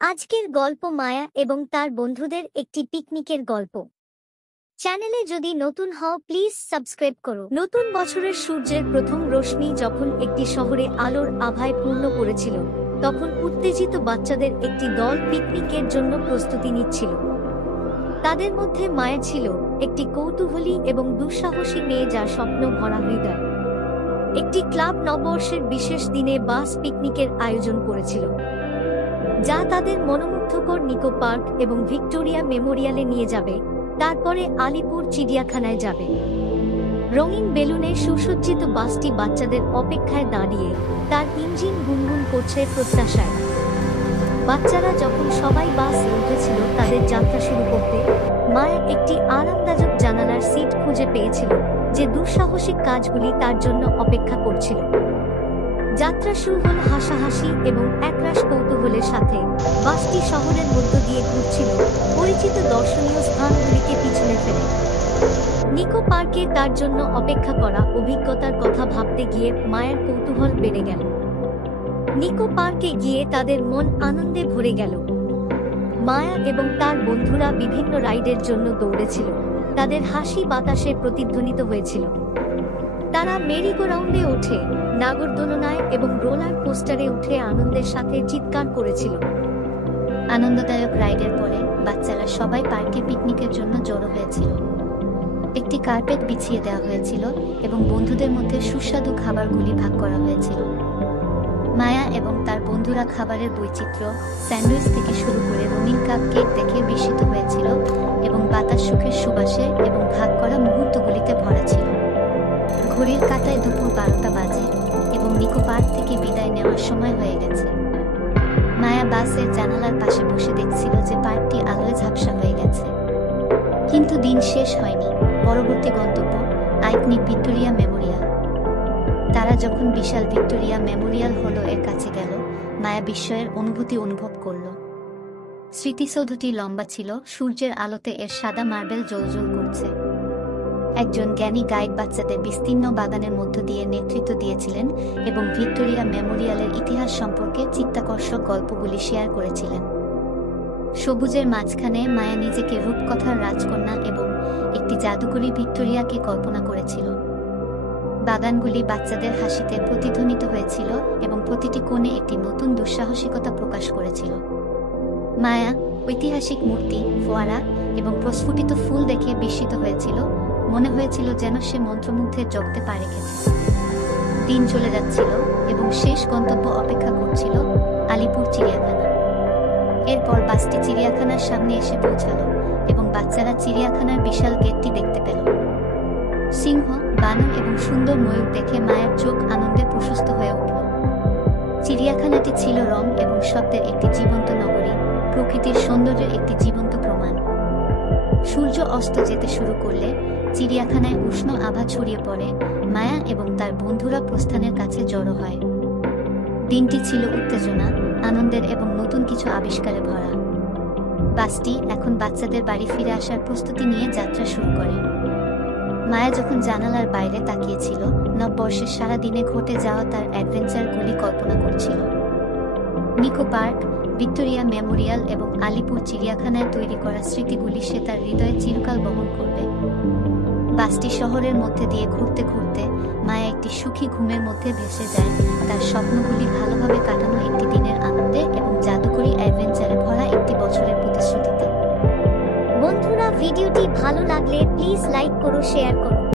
আজকের গল্প মায়া এবং তার বন্ধুদের একটি পিকনিকের গল্প। চ্যানেলে যদি নতুন হও প্লিজ সাবস্ক্রাইব করো। নতুন বছরের সূর্যের প্রথম রশ্মি যখন একটি শহরে আলোর আভায় পূর্ণ করেছিল, তখন উত্তেজিত বাচ্চাদের একটি দল পিকনিকের জন্য প্রস্তুতি নিচ্ছিল। তাদের মধ্যে মায়া ছিল, একটি কৌতূহলী এবং দুঃসাহসী মেয়ে যার স্বপ্ন ভরা হৃদয়। একটি ক্লাব নববর্ষের বিশেষ দিনে বাস পিকনিকের আয়োজন করেছিল, যা তাদের মনোমুগ্ধকর নিকো পার্ক এবং ভিক্টোরিয়া মেমোরিয়ালে নিয়ে যাবে, তারপরে আলিপুর চিড়িয়াখানায় যাবে। রঙিন বেলুনে সুসজ্জিত বাসটি বাচ্চাদের অপেক্ষায় দাঁড়িয়ে তার ইঞ্জিন গুনগুন করছে প্রত্যাশায়। বাচ্চারা যখন সবাই বাসে উঠেছিল তাদের যাত্রা শুরু করতে, মায়া একটি আরামদায়ক জানালার সিট খুঁজে পেয়েছিল, যে দুঃসাহসিক কাজগুলি তার জন্য অপেক্ষা করছিল। যাত্রা শুরু হল হাসাহাসি এবং একরাশ কৌতূহলের সাথে। বাসটি শহরের মধ্য দিয়ে ঘুরছিল, পরিচিত দর্শনীয় স্থানগুলিকে পিছনে ফেলে। নিকো পার্কে তার জন্য অপেক্ষা করা অভিজ্ঞতার কথা ভাবতে গিয়ে মায়ের কৌতূহল বেড়ে গেল। নিকো পার্কে গিয়ে তাদের মন আনন্দে ভরে গেল। মায়া এবং তার বন্ধুরা বিভিন্ন রাইডের জন্য দৌড়েছিল, তাদের হাসি বাতাসে প্রতিধ্বনিত হয়েছিল। তারা মেরিগোরাউন্ডে ওঠে, নাগরদোলনায় এবং রোলার কোস্টারে উঠে আনন্দের সাথে চিৎকার করেছিল। আনন্দদায়ক রাইডের পরে বাচ্চারা সবাই পার্কে পিকনিকের জন্য জড়ো হয়েছিল। একটি কার্পেট বিছিয়ে দেওয়া হয়েছিল এবং বন্ধুদের মধ্যে সুস্বাদু খাবারগুলি ভাগ করা হয়েছিল। মায়া এবং তার বন্ধুরা খাবারের বৈচিত্র্য, স্যান্ডউইচ থেকে শুরু করে রঙিন কাপ কেক দেখে বিস্মিত হয়েছিল এবং বাতাস সুখের সুবাসে এবং ভাগ করা মুহূর্তগুলিতে ভরা ছিল। ঘড়ির কাঁটায় দুপুর 12টা বাজে এবং নিকো পার্ক থেকে বিদায় নেওয়ার সময় হয়ে গেছে। মায়া বাসের জানালার পাশে বসে দেখছিল যে পার্কটি আলোয় ঝাপসা হয়ে গেছে। কিন্তু দিন শেষ হয়নি। পরবর্তী গন্তব্য আইকনিক ভিক্টোরিয়া মেমোরিয়াল। তারা যখন বিশাল ভিক্টোরিয়া মেমোরিয়াল হলো এর কাছে গেল, মায়া বিস্ময়ের অনুভূতি অনুভব করল। স্মৃতিসৌধটি লম্বা ছিল, সূর্যের আলোতে এর সাদা মার্বেল জ্বলজ্বল করছে। একজন জ্ঞানী গাইড বাচ্চাদের বিস্তীর্ণ বাগানের মধ্য দিয়ে নেতৃত্ব দিয়েছিলেন এবং ভিক্টোরিয়া মেমোরিয়ালের ইতিহাস সম্পর্কে চিত্তাকর্ষক গল্পগুলি শেয়ার করেছিলেন। সবুজের মাঝখানে মায়া নিজেকে রূপকথার রাজকন্যা এবং একটি জাদুকরী ভিক্টোরিয়াকে কল্পনা করেছিল। বাগানগুলি বাচ্চাদের হাসিতে প্রতিধ্বনিত হয়েছিল এবং প্রতিটি কোণে একটি নতুন দুঃসাহসিকতা প্রকাশ করেছিল। মায়া ঐতিহাসিক মূর্তি, ফোয়ারা এবং প্রস্ফুটিত ফুল দেখে বিস্মিত হয়েছিল। মনে হয়েছিল যেন সে মন্ত্রমুগ্ধের জগতে পা রেখেছে। দিন চলে যাচ্ছিল এবং শেষ গন্তব্য অপেক্ষা করছিল, আলিপুর চিড়িয়াখানা। এরপর বাসটি চিড়িয়াখানার সামনে এসে পৌঁছালো এবং বাচ্চারা চিড়িয়াখানার বিশাল গেটটি দেখতে পেল। সিংহ, বানর এবং সুন্দর ময়ূর দেখে মায়ের চোখ আনন্দে প্রশস্ত হয়ে উঠল। চিড়িয়াখানাটি ছিল রং এবং শব্দের একটি জীবন্ত নগরী, প্রকৃতির সৌন্দর্যের একটি জীবন্ত প্রমাণ। সূর্য অস্ত যেতে শুরু করলে চিড়িয়াখানায় উষ্ণ আভা ছড়িয়ে পড়ে। মায়া এবং তার বন্ধুরা প্রস্থানের কাছে জড়ো হয়। দিনটি ছিল উত্তেজনা, আনন্দের এবং নতুন কিছু আবিষ্কারে ভরা। বাসটি এখন বাচ্চাদের বাড়ি ফিরে আসার প্রস্তুতি নিয়ে যাত্রা শুরু করে। মায়া যখন জানালার বাইরে তাকিয়েছিল, নববর্ষের সারা দিনে ঘটে যাওয়া তার অ্যাডভেঞ্চারগুলি কল্পনা করছিল। নিকো পার্ক, ভিক্টোরিয়া মেমোরিয়াল এবং আলিপুর চিড়িয়াখানায় তৈরি করা স্মৃতিগুলি সে তার হৃদয়ে চিরকাল বহন করবে। বাসটি শহরের মধ্যে দিয়ে ঘুরতে ঘুরতে মায়া একটি সুখী ঘুমের মধ্যে ভেসে যায়, তার স্বপ্নগুলি ভালোভাবে কাটানো একটি দিনের আনন্দে এবং জাদুকরী অ্যাডভেঞ্চারে ভরা একটি বছরের প্রতিশ্রুতিতে। বন্ধুরা, ভিডিওটি ভালো লাগলে প্লিজ লাইক করো, শেয়ার করো।